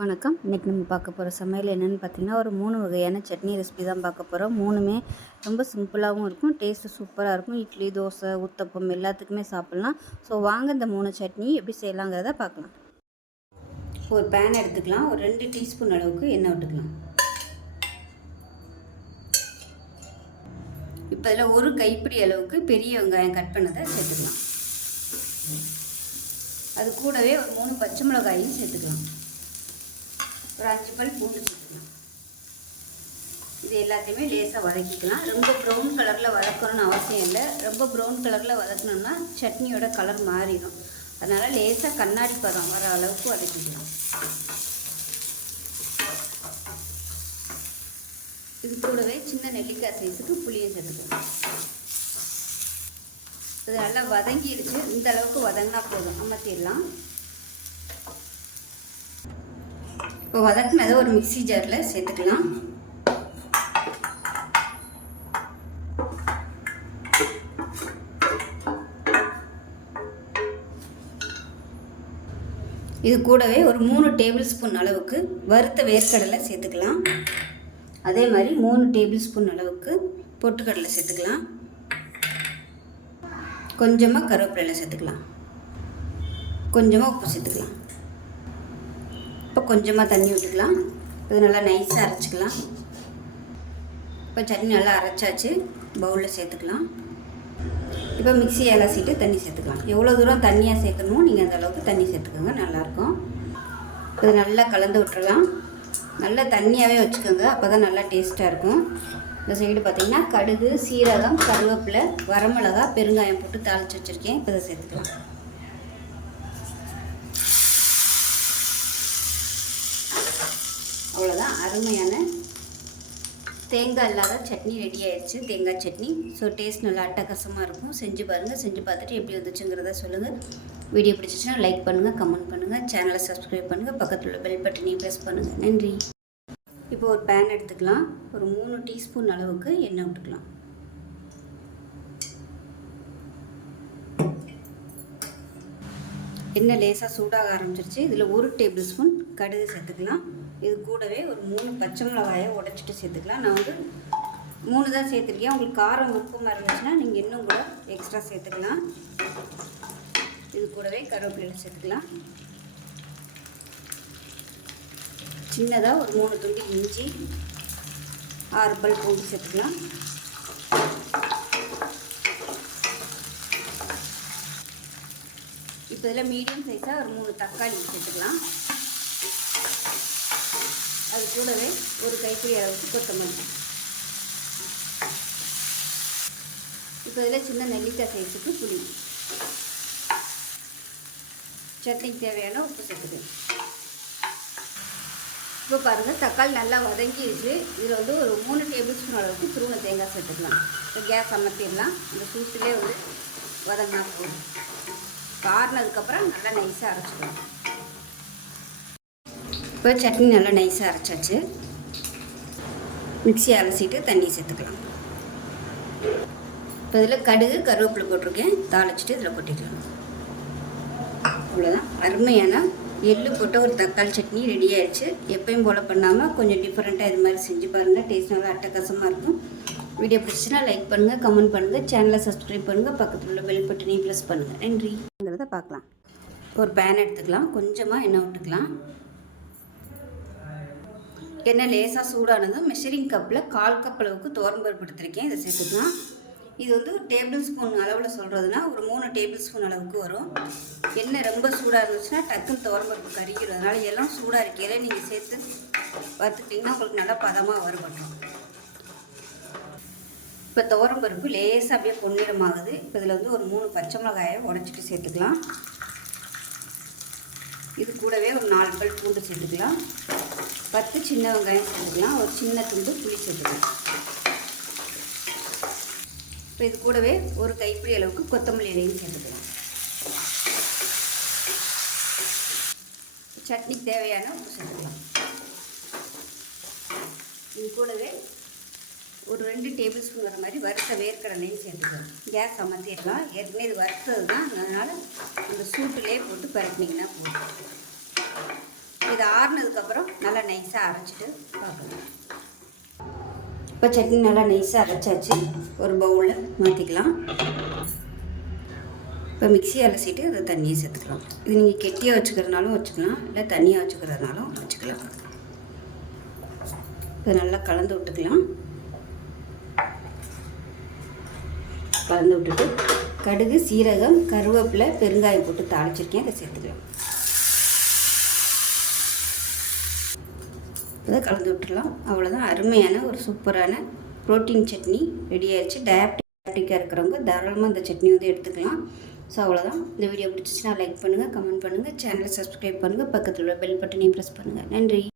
வணக்கம். இன்றைக்கி நம்ம பார்க்க போகிற சமையல் என்னென்னு பார்த்தீங்கன்னா, ஒரு 3 வகையான சட்னி ரெசிபி தான் பார்க்க போகிறோம். 3மே ரொம்ப சிம்பிளாகவும் இருக்கும், டேஸ்ட்டு சூப்பராக இருக்கும். இட்லி, தோசை, ஊத்தப்பம் எல்லாத்துக்குமே சாப்பிட்லாம். ஸோ வாங்க இந்த 3 சட்னி எப்படி செய்யலாங்கிறத பார்க்கலாம். ஒரு பேன் எடுத்துக்கலாம். ஒரு 2 டீஸ்பூன் அளவுக்கு எண்ணெய் விட்டுக்கலாம். இப்போ இதில் ஒரு கைப்பிடி அளவுக்கு பெரிய வெங்காயம் கட் பண்ணதை சேர்த்துக்கலாம். அது கூடவே ஒரு 3 பச்சை மிளகாயும் சேர்த்துக்கலாம். ஒரு 5 பல் பூண்டு சேர்த்துக்கலாம். இது எல்லாத்தையுமே லேசாக வதக்கிக்கலாம். ரொம்ப ப்ரௌன் கலரில் வதக்கணும்னு அவசியம் இல்லை. ரொம்ப ப்ரௌன் கலரில் வதக்கணும்னா சட்னியோட கலர் மாறிடும். அதனால் லேசாக கண்ணாடி பதம் வர அளவுக்கு வதக்கிக்கலாம். இது கூடவே சின்ன நெல்லிக்காய் சைஸுக்கு புளியும் சேர்த்துக்கலாம். இது நல்லா வதங்கிடுச்சு. இந்த அளவுக்கு வதங்கினா போதும், அமர்த்திடலாம். இப்போ வதக்கினதை ஒரு மிக்சி ஜாரில் சேர்த்துக்கலாம். இது கூடவே ஒரு 3 டேபிள் ஸ்பூன் அளவுக்கு வறுத்த வேர்க்கடலை சேர்த்துக்கலாம். அதே மாதிரி 3 டேபிள் ஸ்பூன் அளவுக்கு பொட்டுக்கடலை சேர்த்துக்கலாம். கொஞ்சமாக கருவேப்பிலை சேர்த்துக்கலாம். கொஞ்சமாக உப்பு சேர்த்துக்கலாம். இப்போ கொஞ்சமாக தண்ணி விட்டுக்கலாம். இது நல்லா நைஸாக அரைச்சிக்கலாம். இப்போ சட்னி நல்லா அரைச்சாச்சு. பவுலில் சேர்த்துக்கலாம். இப்போ மிக்ஸியை அலசிட்டு தண்ணி சேர்த்துக்கலாம். எவ்வளோ தூரம் தண்ணியாக சேர்க்கணுமோ நீங்கள் அந்த அளவுக்கு தண்ணி சேர்த்துக்கோங்க, நல்லாயிருக்கும். இது நல்லா கலந்து விட்டுறலாம். நல்லா தண்ணியாகவே வச்சுக்கோங்க, அப்போ தான் நல்லா டேஸ்ட்டாக இருக்கும். இந்த சைடு பார்த்திங்கன்னா கடுகு, சீரகம், கருவேப்பிலை, வரமிளகா, பெருங்காயம் போட்டு தாளித்து வச்சுருக்கேன். இப்போ இதை சேர்த்துக்கலாம். அவ்வளோதான், அருமையான தேங்காய் இல்லாத சட்னி ரெடி ஆயிடுச்சு. தேங்காய் சட்னி. ஸோ டேஸ்ட் நல்லா அட்டகாசமாக இருக்கும். செஞ்சு பாருங்கள். செஞ்சு பார்த்துட்டு எப்படி வந்துச்சுங்கிறத சொல்லுங்கள். வீடியோ பிடிச்சிச்சுன்னா லைக் பண்ணுங்கள், கமெண்ட் பண்ணுங்கள், சேனலை சப்ஸ்கிரைப் பண்ணுங்கள், பக்கத்தில் உள்ள பெல் பட்டனையும் ப்ரெஸ் பண்ணுங்கள். நன்றி. இப்போ ஒரு பேன் எடுத்துக்கலாம். ஒரு 3 டீஸ்பூன் அளவுக்கு எண்ணெய் விட்டுக்கலாம். எண்ணெய் லேசாக சூடாக ஆரம்பிச்சிருச்சு. இதில் 1 டேபிள் ஸ்பூன் கடுகு சேர்த்துக்கலாம். இது கூடவே ஒரு 3 பச்சை மிளகாயை உடைச்சிட்டு சேர்த்துக்கலாம். நான் வந்து 3 தான் சேர்த்துருக்கேன். உங்களுக்கு காரம் விருப்பமாக இருந்துச்சுன்னா நீங்கள் இன்னும் கூட எக்ஸ்ட்ரா சேர்த்துக்கலாம். இது கூடவே கருவேப்பிலை சேர்த்துக்கலாம். சின்னதாக ஒரு 3 துண்டு இஞ்சி, 6 பல் பூண்டு சேர்த்துக்கலாம். இப்போ இதில் மீடியம் சைஸாக ஒரு 3 தக்காளி சேர்த்துக்கலாம். அது கூடவே ஒரு கைப்பிடி அளவுக்கு கொத்தமல்லி. இப்போ இதில் சின்ன நெல்லிக்காய் சைஸுக்கு புளி. சட்னிக்கு தேவையான உப்பு சேர்த்துக்கலாம். இப்போ பாருங்கள், தக்காளி நல்லா வதங்கிடுச்சு. இதில் வந்து ஒரு 3 டேபிள் ஸ்பூன் அளவுக்கு துருவ தேங்காய் சேர்த்துக்கலாம். இப்போ கேஸ் அமர்த்திடலாம். இந்த சூட்டிலே வந்து வதங்கினா போதும். காரினதுக்கப்புறம் நல்லா நைஸாக அரைச்சிக்கலாம். இப்போ சட்னி நல்லா நைஸாக அரைச்சாச்சு. மிக்ஸியை அலசிட்டு தண்ணி சேர்த்துக்கலாம். இப்போ இதில் கடுகு, கருவேப்பிலை போட்டிருக்கேன். தாளிச்சிட்டு இதில் கொட்டிக்கலாம். அவ்வளோதான், அருமையான எள்ளு போட்ட ஒரு தக்காளி சட்னி ரெடி ஆயிடுச்சு. எப்பயும் போல் பண்ணாமல் கொஞ்சம் டிஃப்ரெண்ட்டாக இது மாதிரி செஞ்சு பாருங்கள். டேஸ்ட் நல்லா அட்டகாசமாக இருக்கும். வீடியோ பிடிச்சின்னா லைக் பண்ணுங்கள், கமெண்ட் பண்ணுங்கள், சேனலை சப்ஸ்கிரைப் பண்ணுங்கள், பக்கத்தில் உள்ள பெல் பட்டனையும் ப்ரெஸ் பண்ணுங்கள். நன்றிங்கிறத பார்க்கலாம். ஒரு பேன் எடுத்துக்கலாம். கொஞ்சமாக எண்ணெய் விட்டுக்கலாம். எண்ணெய் லேசாக சூடானதும் மெஷரிங் கப்பில் 1/4 கப் அளவுக்கு துவரம்பருப்பு எடுத்துருக்கேன். இதை சேர்த்துக்கலாம். இது வந்து டேபிள் ஸ்பூன் அளவில் சொல்கிறதுனா ஒரு 3 டேபிள் ஸ்பூன் அளவுக்கு வரும். எண்ணெய் ரொம்ப சூடாக இருந்துச்சுன்னா டக்குன்னு துவரம்பருப்பு கறிக்கிறதுனால அதனால் எல்லாம் சூடாக இருக்கையில் நீங்கள் சேர்த்து வறுத்துக்கிட்டிங்கன்னா உங்களுக்கு நல்லா பதமாக வறுபட்டுரும். இப்போ துவரம்பருப்பு லேசாக அப்படியே பொன்னிறமாகுது. இப்போ இதில் வந்து ஒரு 3 பச்சை மிளகாயை உடைச்சிட்டு சேர்த்துக்கலாம். இது கூடவே ஒரு 4 பல் பூண்டு சேர்த்துக்கலாம். 10 சின்ன வெங்காயம் சேர்த்துக்கலாம். ஒரு சின்ன துண்டு புளி சேர்த்துக்கலாம். இப்போ இது கூடவே ஒரு கைப்பிடி அளவுக்கு கொத்தமல்லி இலையும் சேர்த்துக்கலாம். சட்னிக்கு தேவையான உப்பு சேர்த்துக்கலாம். இது கூடவே ஒரு 2 டேபிள் ஸ்பூன் வர மாதிரி வறுத்த வேர்க்கடலையும் சேர்த்துக்கலாம். கேஸ் அமர்த்திடலாம். ஏற்கனவே இது வறுத்தது தான், அதனால் அந்த சூட்டிலே போட்டு பரட்டினீங்கன்னா போதும். இது ஆறுனதுக்கப்புறம் நல்லா நைஸாக அரைச்சிட்டு பார்க்கலாம். இப்போ சட்னி நல்லா நைஸாக அரைச்சாச்சு. ஒரு பவுலில் மாற்றிக்கலாம். இப்போ மிக்ஸி அலசிட்டு அதை தண்ணியை சேர்த்துக்கலாம். இது நீங்கள் கெட்டியாக வச்சுக்கிறதுனாலும் வச்சுக்கலாம், இல்லை தண்ணியாக வச்சுக்கிறதுனாலும் வச்சுக்கலாம். இப்போ நல்லா கலந்து விட்டுக்கலாம். கலந்து விட்டுட்டு கடுகு, சீரகம், கருவேப்பிலை, பெருங்காயம் போட்டு தாளிச்சிருக்கேன். அதை சேர்த்துக்கலாம். இதை கலந்து விட்டுடலாம். அவ்வளோதான். அருமையான ஒரு சூப்பரான ப்ரோட்டீன் சட்னி ரெடி ஆயிடுச்சு. டயபெட்டிக்காக இருக்கிறவங்க தாராளமாக இந்த சட்னி வந்து எடுத்துக்கலாம். ஸோ அவ்வளோதான். இந்த வீடியோ பிடிச்சிச்சுன்னா லைக் பண்ணுங்கள், கமெண்ட் பண்ணுங்கள், சேனலை சப்ஸ்கிரைப் பண்ணுங்கள், பக்கத்தில் உள்ள பெல் பட்டனையும் ப்ரெஸ் பண்ணுங்கள். நன்றி.